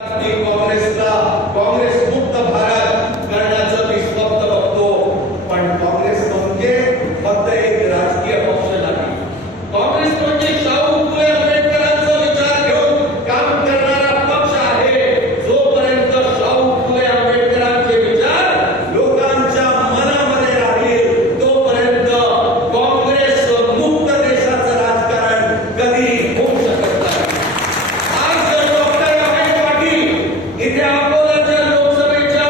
काँग्रेसला काँग्रेस मुक्त भारत करण्याचं मी स्वप्न बघतो, पण काँग्रेस म्हणजे फक्त एक राजकीय पक्ष नाही. काँग्रेस म्हणजे शाहू फुले आंबेडकरांचा विचार घेऊन काम करणारा पक्ष आहे. जोपर्यंत शाहू फुले आंबेडकरांचे विचार लोकांच्या मनामध्ये राहील तोपर्यंत काँग्रेस मुक्त देशाचं राजकारण कधी होऊ शकत नाही. इथे अकोलाच्या लोकसभेच्या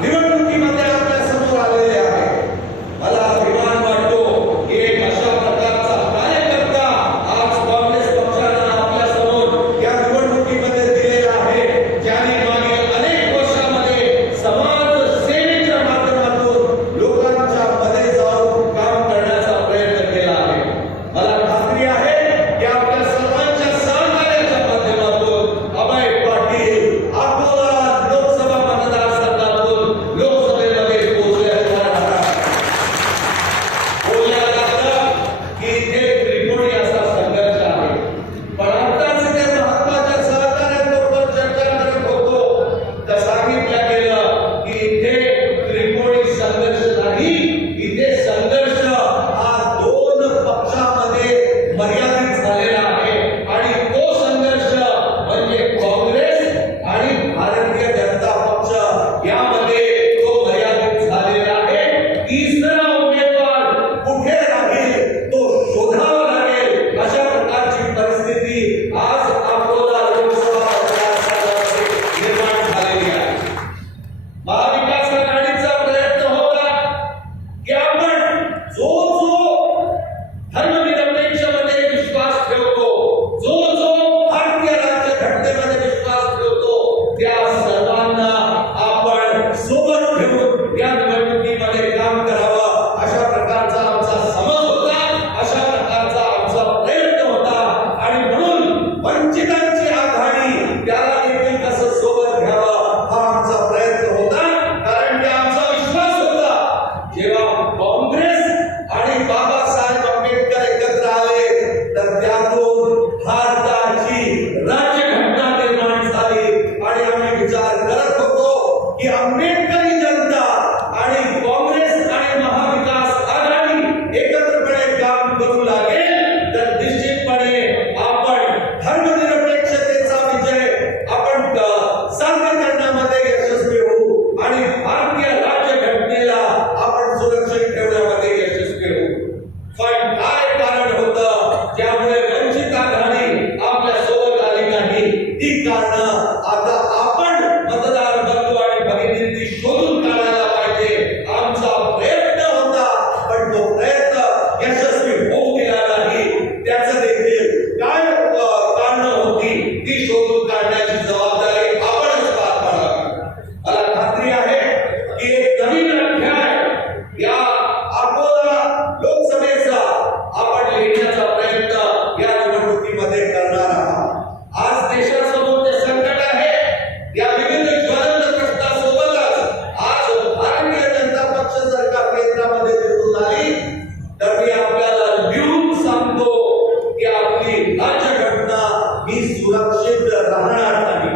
निवडणुकीमध्ये आपल्या समोर आलेले आहे. मला अभिमान वाटतो की एक अशा प्रकारचा कार्यकर्ता आज काँग्रेस पक्षाने आपल्या समोर या निवडणुकीमध्ये दिलेला आहे, ज्याने मागील अनेक वर्षांमध्ये समाज सेवेच्या माध्यमातून लोकांच्या मध्ये जाऊन काम करण्याचा प्रयत्न केला आहे. मला खात्री आहे की आपल्या सर्वांच्या सहकार्याच्या माध्यमातून अभय पाटील लोकसभा मतदारसंघातून लोकसभेमध्ये पोहोचले असणार. बोलल्या जातं की इथे त्रिकोणी असा संघर्ष आहे, पण आताच इथे महत्वाच्या सहकार्यांबरोबर चर्चा करत होतो तर सांगितलं गेलं की इथे त्रिकोणी संघर्ष नाही, इथे संघर्ष हा दोन पक्षामध्ये मर्यादित झालेला आहे आणि तो संघर्ष म्हणजे काँग्रेस आणि भारतीय जनता पक्ष यामध्ये तो मर्यादित झालेला आहे. तिसरा उमेदवार कुठे राहील तो शोधावा लागेल, अशा प्रकारची परिस्थिती आज अकोला लोकसभा मतदारसंघामध्ये निर्माण झालेली आहे. महाविकास आघाडीचा प्रयत्न होता की आपण जो धर्मनिरपेक्षतेमध्ये विश्वास ठेवतो, जो भारतीय राज्यघटनेमध्ये विश्वास ठेवतो, त्या सर्वांना आपण सोबत घेऊन या निवडणुकीमध्ये काम करावं, अशा प्रकारचा आमचा समज होता, अशा प्रकारचा आमचा प्रयत्न होता. आणि म्हणून वंचितांची आघाडी त्याला देखील कसं सोबत घ्यावं हा आमचा प्रयत्न होता. कारण की आमचा विश्वास होता जेव्हा काँग्रेस आणि बाबासाहेब आंबेडकर एकत्र आले तर त्यातून भारताची राज्यघटना निर्माण झाली. आणि आम्ही विचार करत होतो की आंबेडकरी जनता आणि काँग्रेस आणि महाविकास आघाडी एकत्रपणे काम करू लागेल तर निश्चितपणे आपण धर्मनिरपेक्षतेचा विजय आपण साध्य करण्यामध्ये यशस्वी होऊ आणि भारतीय राज्यघटनेला आपण सुरक्षित ठेवण्यामध्ये यशस्वी होऊ. पण काय कारण होतं ज्यामुळे वंचित आघाडी आपल्या सोबत आली नाही? ती कारणं आता आपण मतदार बंधू आणि भगिनींनी शोधून काढायला पाहिजे. आमचा प्रयत्न होता पण तो प्रयत्न यशस्वी होऊ दिला नाही. त्याचं देखील काय कारणं होती ती शोधून काढण्याची जबाबदारी आपणच पार पाडावी. मला खात्री आहे की एक नवीन अध्याय या अकोला लोकसभेचा आपण लिहिण्याचा प्रयत्न या निवडणुकीमध्ये करणार आहात. आज देशासमोर जे संकट आहे या विविध ज्वलंत प्रश्नासोबतच आज भारतीय जनता पक्ष जर का केंद्रामध्ये निवडून आली तर मी आपल्याला लिहून सांगतो की आपली राज्यघटना ही सुरक्षित राहणार नाही.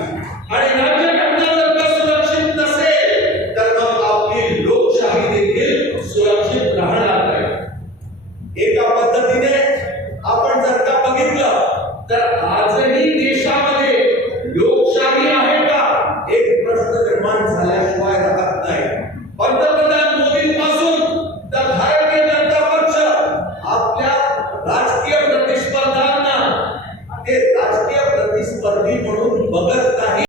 आणि राज्यघटना जर का सुरक्षित नसेल तर मग आपली लोकशाही देखील सुरक्षित राहणार नाही. एका पद्धतीने आपण जर का बघितलं तर आजही देशामध्ये लोकशाही आहे का एक प्रश्न निर्माण झाल्याशिवाय राहत नाही. पंतप्रधान मोदींपासून तर भारतीय जनता पक्ष आपल्या राजकीय प्रतिस्पर्ध्यांना ते राजकीय प्रतिस्पर्धी म्हणून बघत